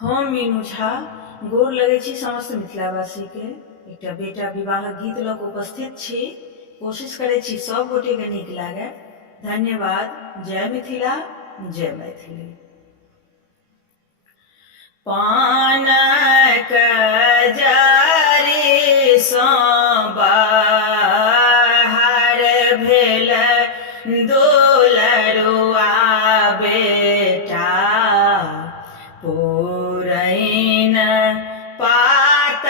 हम मीनू झा गोर लगै छी समस्त मिथिलावासी के एकटा बेटा विवाह गीत लऽ कऽ उपस्थित छी। कोशिश करै छी सब गोटे के नीक लागे। धन्यवाद। जय मिथिला, जय मैथिली। पानक जरी सँ बाहर भेल दुलरुआ बेटा, पुरैन पात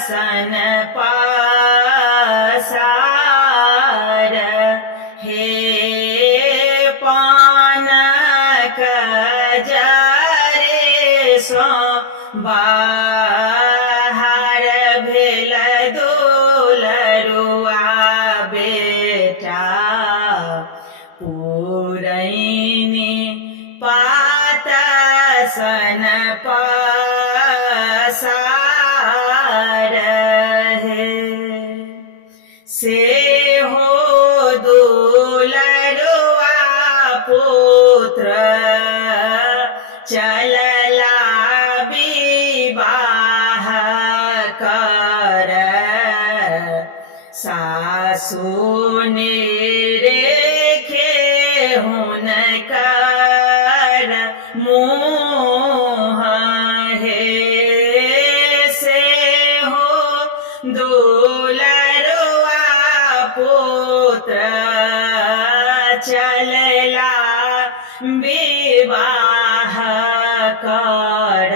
सन पासार, हे पानक जरी सँ बाहर भेल दुलरुआ बेटा, पुरैनी पात सन पासार, हे से हो दुलरुआ पुत्र चलला विवाह कर, सासु निरेखे हुनकर मुँह, हे से हो दुलरुआ पुत्र चलला विवाह कर,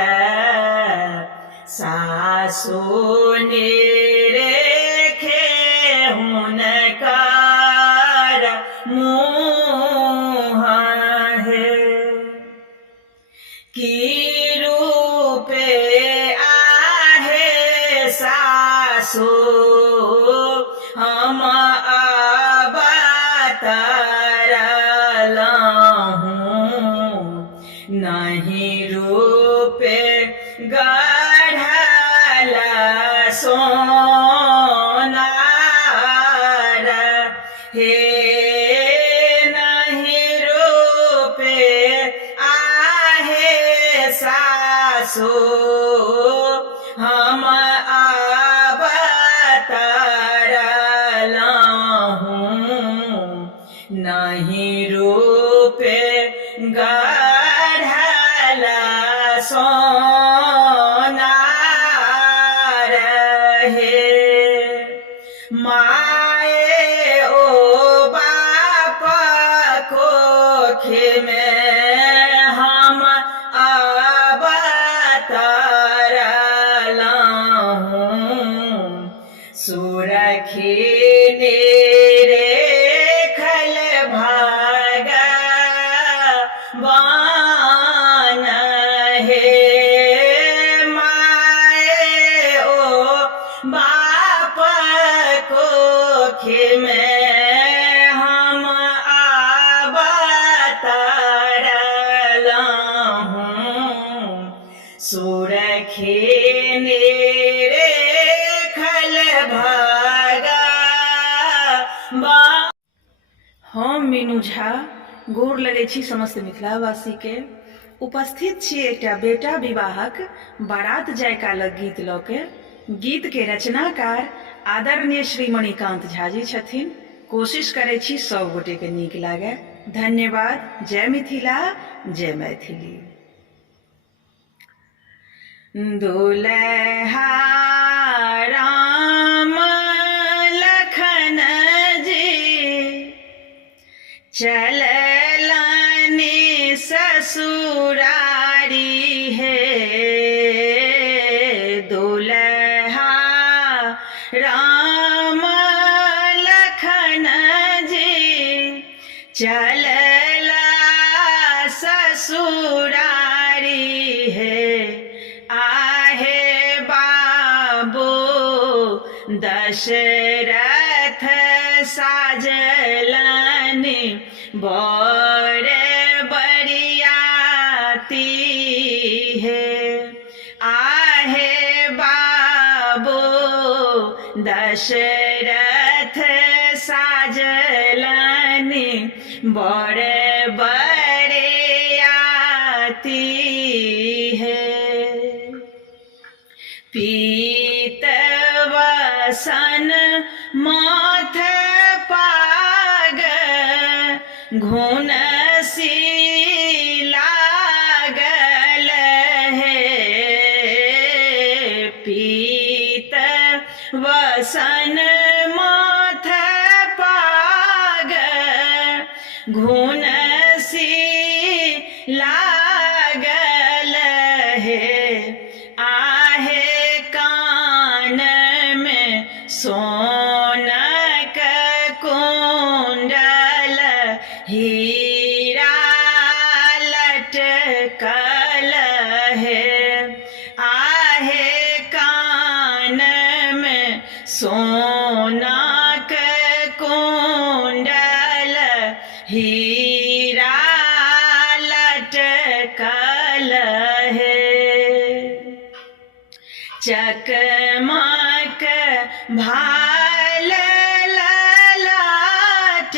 सासु निरेखे हुनकर मुँह, हे की रूपे आहे सासु हम अवतरलहुँ, नहीं रूपे गढ़ल सोनार, हे नहीं रूपे आहे सासु हम अवतरलहुँ, नहीं रूपे गढ़ल सोनार, हे माए ओ बाप कोखि में हम अवतरलहुँ, सुरखी निरेखल भगवान, हे माए ओ बाप कोखि में हम अवतरलहुँ, सुरखी निरेखल भगवान। हम मीनू झा गोर लगै छी समस्त मिथिलावासी के उपस्थित छी एकटा बेटा विवाहक बारात जाय कालक गीत लऽ के। गीत के रचनाकार आदरणीय श्री मणिकांत झा जी छथिन। कोशिश करै छी सब गोटे के नीक लागे। धन्यवाद। जय मिथिला, जय मैथिली। दुल्हा राम लखन जी चललनि ससुरारी, हे दुल्हा राम लखन जी चलला ससुरारी, हे आहे बाबू दशरथ साजलनि बर बरियाती, हे आहे बाबू दशरथ साजलनि बर बरियाती, है। पीत वसन माथ पाग घुनसी लागल है। पीत वसन माथ पाग घुनसी लागल है। आहे कान में सोनक कुंडल हीरा लटकल है। आहे कान में सोना के कुंडल हीरा लटकल है। चकमक भाल ललाट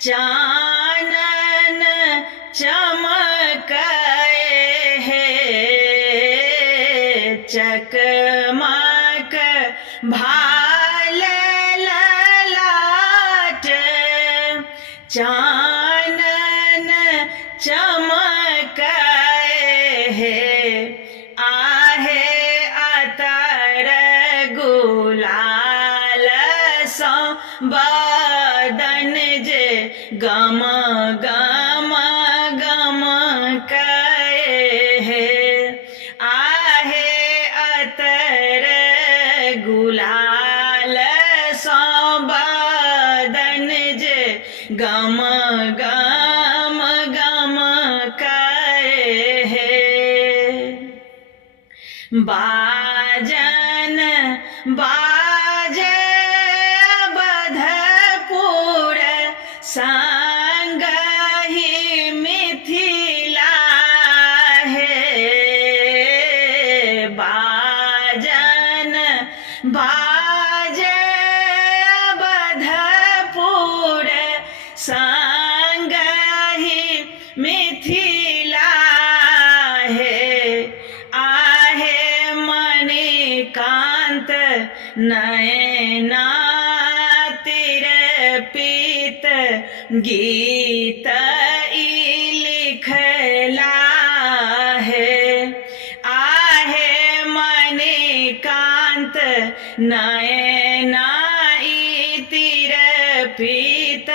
चानन चमकाए है। चकमक भाल ललाट चानन चमकाए है। आहे अतर गुलाल सो बदन जे गम गम गम कहे है। आहे अतर गुलाल सो बदन जे गम गम गम कहे है। बाजन बाजे बधपुर संगहि मिथिला है। बाजन बाजे बधपुर संगहि मिथिला है। आहे मणिकांत नयना तिरपित गीत ई लिखला है। आहे मणिकांत नयना ई तिरपित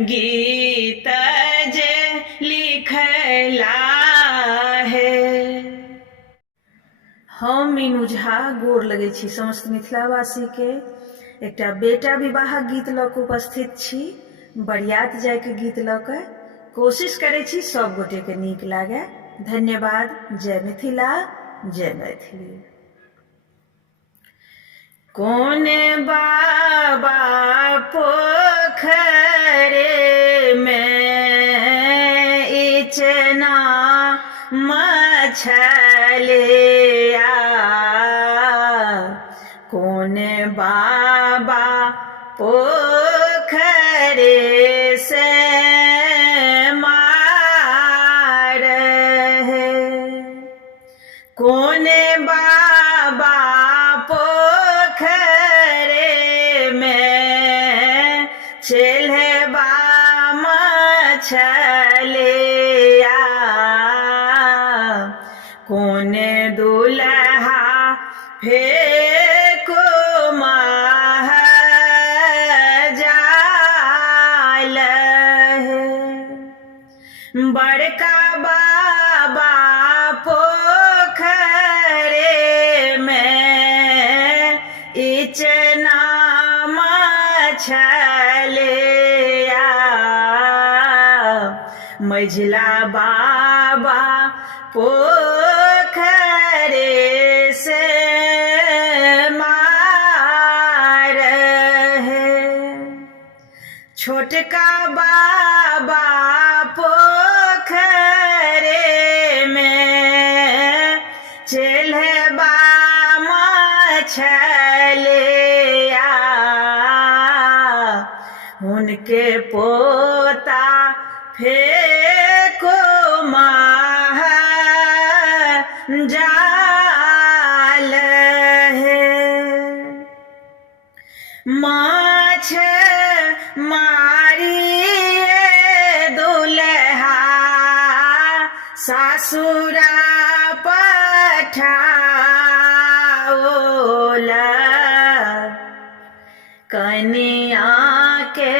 गीत जे लिखला है। हम मीनू झा गोर लगै छी समस्त मिथिलावासी के। एकटा बेटा विवाहक गीत लऽ कऽ उपस्थित छी। बरियात जाय के गीत लऽ कऽ कोशिश करै छी सब गोटे के नीक लागे। धन्यवाद। जय मिथिला, जय मैथिली। कोने बाबा पोखरे में इचना मछलिया। कोने बाबा पोखरे से मार है। कोने बाबा पोखरे में चेल्हबा मछलिया। कोने दुल्हा फेको महाजाल है। बड़का बाबा पोखरे में इचना मछलिया। मझिला बाबा पोखरे से मार है। छोटका बाबा पोखरे में चेल्हबा मछलिया। उनके पोता फेको महाजाल माछ मारिए दुल्हा सासुरा पठाओला कनिया के